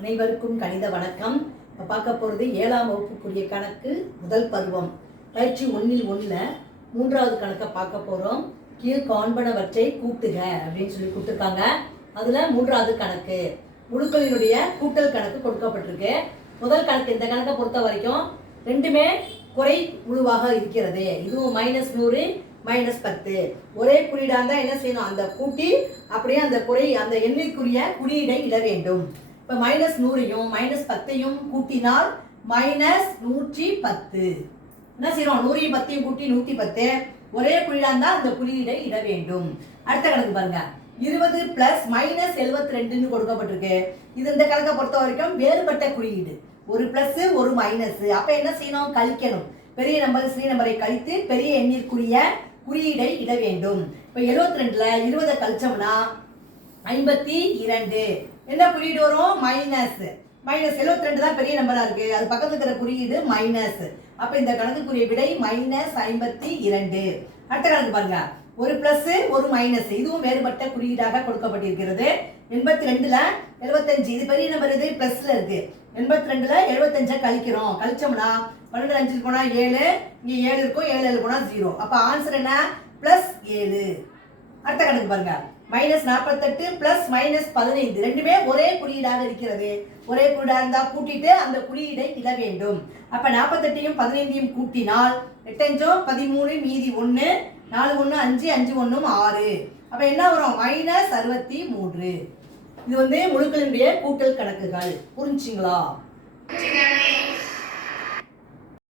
அனைவருக்கும் கணித வணக்கம். இப்போ பார்க்க போகிறது ஏழாம் வகுப்புக்குரிய கணக்கு முதல் பருவம். பயிற்சி ஒன்றில் ஒன்றில் மூன்றாவது கணக்கை பார்க்க போகிறோம் கீழ் காண்பனவற்றை கூட்டுக அப்படின்னு சொல்லி கொடுத்துருக்காங்க. அதில் மூன்றாவது கணக்கு. முழுக்களினுடைய கூட்டல் கணக்கு கொடுக்கப்பட்டிருக்கு. முதல் கணக்கு இந்த கணக்கை பொறுத்த வரைக்கும் ரெண்டுமே குறை முழுவாக இருக்கிறது. இதுவும் மைனஸ் நூறு மைனஸ் பத்து. ஒரே குறியீடாக இருந்தால் என்ன செய்யணும்? அந்த கூட்டி அப்படியே அந்த குறை அந்த எண்ணிற்குரிய குறியீடை இட வேண்டும். இப்போ மைனஸ் நூறையும் மைனஸ் பத்தையும் கூட்டினால் மைனஸ் நூற்றி பத்து. என்ன செய்யறோம் நூறையும் பத்தையும் கூட்டி நூற்றி பத்து. ஒரே குறியீடாக இருந்தால் அந்த குறியீடை இட வேண்டும். அடுத்த கணக்கு பாருங்க. இருபது பிளஸ் மைனஸ் எழுபத்தி ரெண்டுன்னு கொடுக்கப்பட்டிருக்கு. இது இந்த கணக்கை பொறுத்த வரைக்கும் வேறுபட்ட குறியீடு. ஒரு பிளஸ் ஒரு மைனஸ் அப்ப என்ன செய்யணும்? கழிக்கணும். பெரிய நம்பர் சிறிய நம்பரை கழித்து பெரிய எண்ணிற்குரிய குறியீடை இட வேண்டும். இப்போ எழுபத்தி ரெண்டுல இருபதை கழிச்சோம்னா ஐம்பத்தி இரண்டு. என்ன குறியீடு வரும்? மைனஸ் மைனஸ் எழுபத்தி ரெண்டு தான் பெரிய நம்பராக இருக்கு. அது பக்கத்துல இருக்கிற குறியீடு மைனஸ் அப்ப இந்த கணக்குக்குரிய விடை மைனஸ் ஐம்பத்தி இரண்டு. அடுத்த கணக்கு பாருங்க. ஒரு பிளஸ் ஒரு மைனஸ் இதுவும் வேறுபட்ட குறியீடாக கொடுக்கப்பட்டிருக்கிறது. எண்பத்தி ரெண்டுல எழுபத்தஞ்சு இது பெரிய நம்பர் இது பிளஸ்ல இருக்கு. எண்பத்தி ரெண்டுல எழுபத்தஞ்சை கழிக்கிறோம். கழிச்சோம்னா பன்னெண்டு அஞ்சு போனா ஏழு இங்க ஏழு இருக்கும் ஏழு ஏழு போனா ஜீரோ அப்ப ஆன்சர் என்ன? பிளஸ் ஏழு. அடுத்த கணக்கு பாருங்க. மைனஸ் நாற்பத்தெட்டு பிளஸ் மைனஸ் பதினைந்து. ரெண்டுமே ஒரே குறியீடாக இருக்கிறது. ஒரே குறியீடாக இருந்தால் கூட்டிட்டு அந்த குறியீடை இட வேண்டும். அப்போ நாற்பத்தெட்டையும் பதினைந்தையும் கூட்டினால் எட்டஞ்சோ பதிமூணு மீதி ஒன்று நாலு ஒன்று அஞ்சு அஞ்சு ஒன்றும் ஆறு. அப்போ என்ன வரும்? மைனஸ் அறுபத்தி மூன்று இது வந்து முழுக்களினுடைய கூட்டல் கணக்குகள். புரிஞ்சுங்களா?